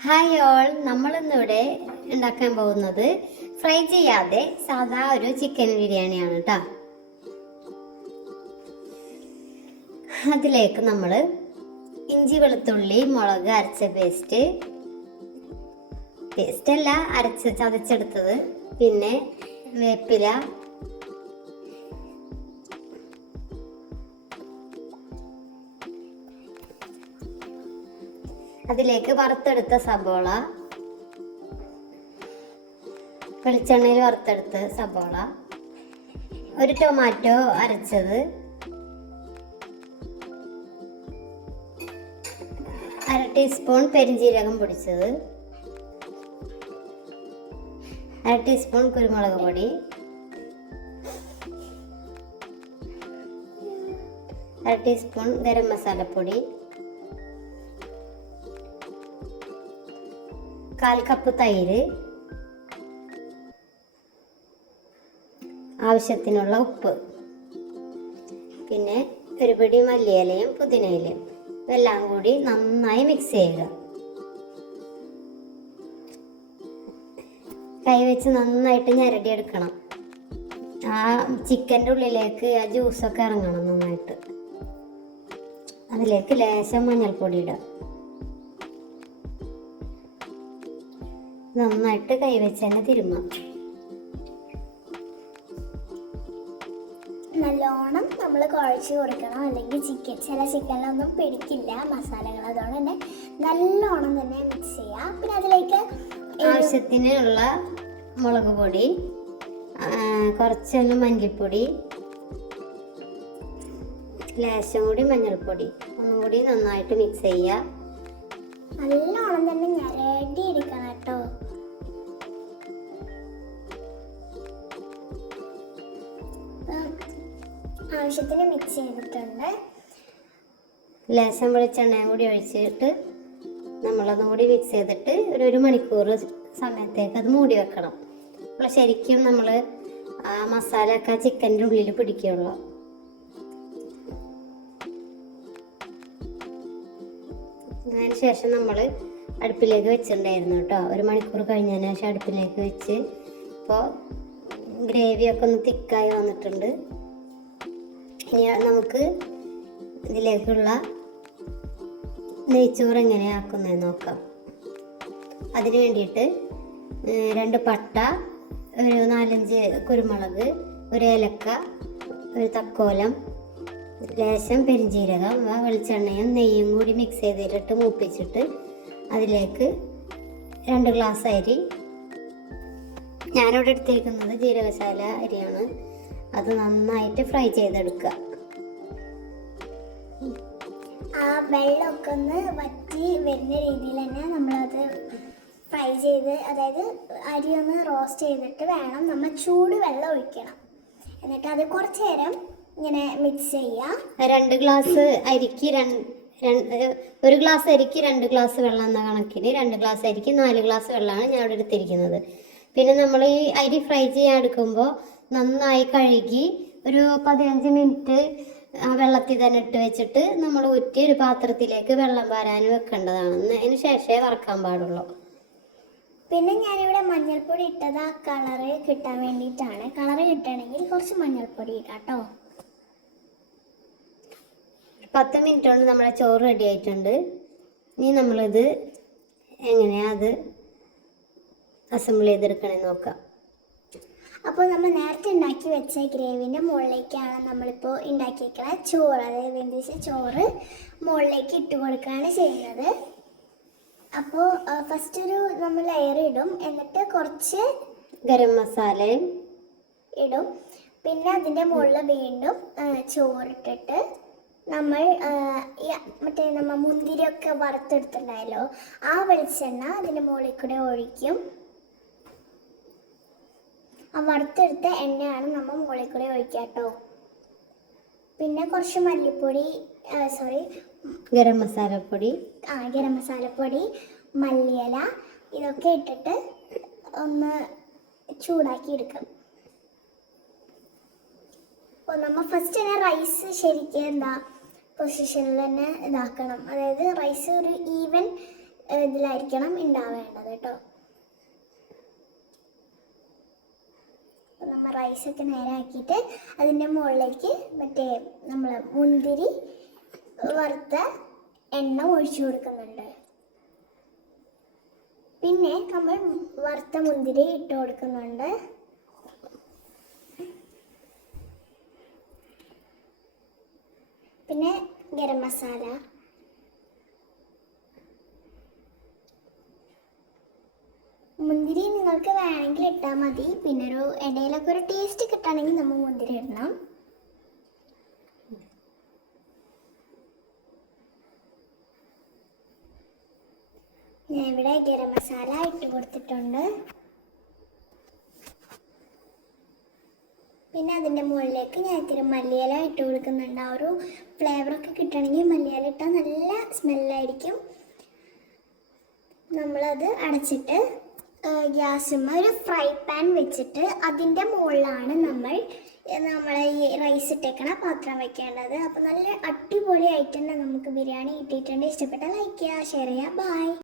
Hi all നമ്മളിന്നിവിടെ ഉണ്ടാക്കാൻ പോകുന്നത് fry ചെയ്യാതെ സാധാ ഒരു ചിക്കൻ ബിരിയാണിയാണ് കേട്ടോ അതിലേക്ക് നമ്മൾ ഇഞ്ചി വെളുത്തുള്ളി മുളക് അരച്ച പേസ്റ്റ് പേസ്റ്റ് അല്ല അരച്ച് ചതച്ചെടുത്തത്. പിന്നെ വേപ്പില അതിലേക്ക് വറുത്തെടുത്ത സബോള. വെളിച്ചെണ്ണയിൽ വറുത്തെടുത്ത സബോള. ഒരു ടൊമാറ്റോ അരച്ചത്. അര ടീസ്പൂൺ പെരിഞ്ജീരകം പൊടിച്ചത്. അര ടീസ്പൂൺ കുരുമുളക് പൊടി. അര ടീസ്പൂൺ ഗരം മസാലപ്പൊടി. കാൽ കപ്പ് തൈര് ആവശ്യത്തിനുള്ള ഉപ്പ് പിന്നെ ഒരു പിടി മല്ലിയിലയും പുതിനയിലയും. ഇതെല്ലാം കൂടി നന്നായി മിക്സ് ചെയ്യുക. കൈവച്ച് നന്നായിട്ട് ഞരടിയെടുക്കണം. ആ ചിക്കന്റെ ഉള്ളിലേക്ക് ആ ജ്യൂസൊക്കെ ഇറങ്ങണം നന്നായിട്ട്. അതിലേക്ക് ലേശം മഞ്ഞൾപ്പൊടി ഇടാം നന്നായിട്ട് കൈവച്ച് തിരുമ്മ തിരുമാം. നല്ലോണം നമ്മൾ കുഴച്ച് കൊടുക്കണം. അല്ലെങ്കിൽ ചിക്കൻ ചില ചിക്കനിലൊന്നും പിടിക്കില്ല മസാലകൾ. അതുകൊണ്ട് തന്നെ നല്ലോണം തന്നെ മിക്സ് ചെയ്യാം. പിന്നെ അതിലേക്ക് ആവശ്യത്തിനുള്ള മുളക് പൊടി കുറച്ചൊന്ന് മല്ലിപ്പൊടി ലേശം കൂടി മഞ്ഞൾപ്പൊടി. ഒന്നും കൂടി നന്നായിട്ട് മിക്സ് ചെയ്യുക നല്ലോണം തന്നെ ഞരടി എടുക്കണം കേട്ടോ. ആവശ്യത്തിന് മിക്സ് ചെയ്തിട്ടുണ്ട്. ലേശം വെളിച്ചെണ്ണയും കൂടി ഒഴിച്ചിട്ട് നമ്മളതും കൂടി മിക്സ് ചെയ്തിട്ട് ഒരു ഒരു മണിക്കൂർ സമയത്തേക്ക് അത് മൂടി വെക്കണം. അപ്പോൾ ശരിക്കും നമ്മൾ ആ മസാലയൊക്കെ ചിക്കന്റെ ഉള്ളിൽ പിടിക്കുകയുള്ളു അതിന് ശേഷം നമ്മൾ അടുപ്പിലേക്ക് വെച്ചിട്ടുണ്ടായിരുന്നു കേട്ടോ. ഒരു മണിക്കൂർ കഴിഞ്ഞതിന് ശേഷം അടുപ്പിലേക്ക് വെച്ച് ഇപ്പോൾ ഗ്രേവിയൊക്കെ ഒന്ന് തിക്കായി വന്നിട്ടുണ്ട്. ഇനി നമുക്ക് ഇതിലേക്കുള്ള നെയ്ച്ചോറ് എങ്ങനെയാക്കുന്നത് നോക്കാം. അതിന് വേണ്ടിയിട്ട് രണ്ട് പട്ട ഒരു നാലഞ്ച് കുരുമുളക് ഒരു ഏലക്ക ഒരു തക്കോലം ലേശം പെരിഞ്ചീരകം വെളിച്ചെണ്ണയും നെയ്യും കൂടി മിക്സ് ചെയ്തിട്ട് മൂപ്പിച്ചിട്ട് അതിലേക്ക് രണ്ട് ഗ്ലാസ് അരി. ഞാനിവിടെ എടുത്തിരിക്കുന്നത് ജീരകശാല അരിയാണ്. അത് നന്നായിട്ട് ഫ്രൈ ചെയ്തെടുക്കുക ആ വെള്ളമൊക്കെ ഒന്ന് വറ്റി വരുന്ന രീതിയിൽ തന്നെ നമ്മളത് ഫ്രൈ ചെയ്ത് അതായത് അരി ഒന്ന് റോസ്റ്റ് ചെയ്തിട്ട് വേണം നമ്മൾ ചൂട് വെള്ളം ഒഴിക്കണം. എന്നിട്ട് അത് കുറച്ച് നേരം ഇങ്ങനെ മിക്സ് ചെയ്യുക രണ്ട് ഗ്ലാസ് അരിക്ക് രണ്ട് രണ്ട് ഒരു ഗ്ലാസ് അരിക്ക് രണ്ട് ഗ്ലാസ് വെള്ളം എന്ന കണക്കിന് രണ്ട് ഗ്ലാസ് അരിക്ക് നാല് ഗ്ലാസ് വെള്ളമാണ് ഞാൻ ഇവിടെ എടുത്തിരിക്കുന്നത്. പിന്നെ നമ്മൾ ഈ അരി ഫ്രൈ ചെയ്യാൻ എടുക്കുമ്പോൾ നന്നായി കഴുകി ഒരു പതിനഞ്ച് മിനിറ്റ് ആ വെള്ളത്തിൽ തന്നെ ഇട്ട് വെച്ചിട്ട് നമ്മൾ ഊറ്റി ഒരു പാത്രത്തിലേക്ക് വെള്ളം പാരാൻ വെക്കേണ്ടതാണ്. അതിന് ശേഷമേ വറക്കാൻ പാടുള്ളൂ. പിന്നെ ഞാനിവിടെ മഞ്ഞൾപ്പൊടി ഇട്ടത്. ആ കളറ് കിട്ടാൻ വേണ്ടിയിട്ടാണ്. കളറ് കിട്ടണമെങ്കിൽ കുറച്ച് മഞ്ഞൾപ്പൊടി ഇടാം കേട്ടോ പത്ത് മിനിറ്റ് കൊണ്ട് നമ്മളെ ചോറ് റെഡി ആയിട്ടുണ്ട്. ഇനി നമ്മളിത് എങ്ങനെയാ അത് അസംബിൾ ചെയ്തെടുക്കണേ നോക്കാം. അപ്പോൾ നമ്മൾ നേരത്തെ ഉണ്ടാക്കി വെച്ച ഗ്രേവിന്റെ മുകളിലേക്കാണ് നമ്മളിപ്പോൾ ഉണ്ടാക്കിയേക്കുന്ന ചോറ് അതായത് വെന്തിച്ച ചോറ് മുകളിലേക്ക് ഇട്ട് കൊടുക്കുകയാണ് ചെയ്യുന്നത്. അപ്പോൾ ഫസ്റ്റ് ഒരു നമ്മൾ ലെയർ ഇടും. എന്നിട്ട് കുറച്ച് ഗരം മസാലയും ഇടും. പിന്നെ അതിന്റെ മുകളിൽ വീണ്ടും ചോറിട്ടിട്ട് നമ്മൾ മറ്റേ നമ്മൾ മുന്തിരിയൊക്കെ വറുത്തെടുത്തിട്ടുണ്ടായല്ലോ ആ വെളിച്ചെണ്ണ അതിന്റെ മുകളിൽ കൂടെ ഒഴിക്കും. ആ വറുത്തെടുത്ത എണ്ണയാണ് നമ്മൾ മുകളിൽ കൂടെ ഒഴിക്കുക കേട്ടോ. പിന്നെ കുറച്ച് മല്ലിപ്പൊടി സോറി ഗരം മസാലപ്പൊടി. ആ ഗരം മസാലപ്പൊടി മല്ലിയില ഇതൊക്കെ ഇട്ടിട്ട് ഒന്ന് ചൂടാക്കി എടുക്കാം. അപ്പോൾ നമ്മൾ ഫസ്റ്റ് തന്നെ റൈസ് ശരിക്കും എന്താ പൊസിഷനിൽ തന്നെ ഇതാക്കണം. അതായത് റൈസ് ഒരു ഈവൻ ഇതിലായിരിക്കണം ഉണ്ടാവേണ്ടത് കേട്ടോ അപ്പോൾ നമ്മൾ റൈസൊക്കെ നേരെ ആക്കിയിട്ട് അതിന്റെ മുകളിലേക്ക് മറ്റേ നമ്മൾ മുന്തിരി വറുത്ത എണ്ണ ഒഴിച്ചു കൊടുക്കുന്നുണ്ട്. പിന്നെ നമ്മൾ വറുത്ത മുന്തിരി ഇട്ട് കൊടുക്കുന്നുണ്ട്. പിന്നെ ഗരം മസാല മുന്തിരി നിങ്ങൾക്ക് വേണമെങ്കിൽ ഇട്ടാൽ മതി. പിന്നെ ഒരു ഇടയിലൊക്കെ ഒരു ടേസ്റ്റ് കിട്ടണമെങ്കിൽ നമ്മൾ മുന്തിരി ഇടണം. ഞാൻ ഇവിടെ ഗരം മസാല ഇട്ട് കൊടുത്തിട്ടുണ്ട്. പിന്നെ അതിന്റെ മുകളിലേക്ക് ഞാൻ ഇത്തിരി മല്ലിയില ഇട്ട് കൊടുക്കുന്നുണ്ട്. ആ ഒരു ഫ്ലേവറൊക്കെ കിട്ടണമെങ്കിൽ മല്ലിയില ഇട്ടാൽ നല്ല സ്മെല്ലായിരിക്കും നമ്മളത് അടച്ചിട്ട് ഗ്യാസുമ്മ ഒരു ഫ്രൈ പാൻ വെച്ചിട്ട് അതിന്റെ മുകളിലാണ് നമ്മൾ നമ്മളെ ഈ റൈസ് ഇട്ടേക്കണ പാത്രം വെക്കേണ്ടത്. അപ്പോൾ നല്ല അടിപൊളിയായിട്ട് തന്നെ നമുക്ക് ബിരിയാണി കിട്ടിയിട്ടുണ്ട്. ഇഷ്ടപ്പെട്ട ലൈക്ക് ചെയ്യുക ഷെയർ ചെയ്യുക. ബൈ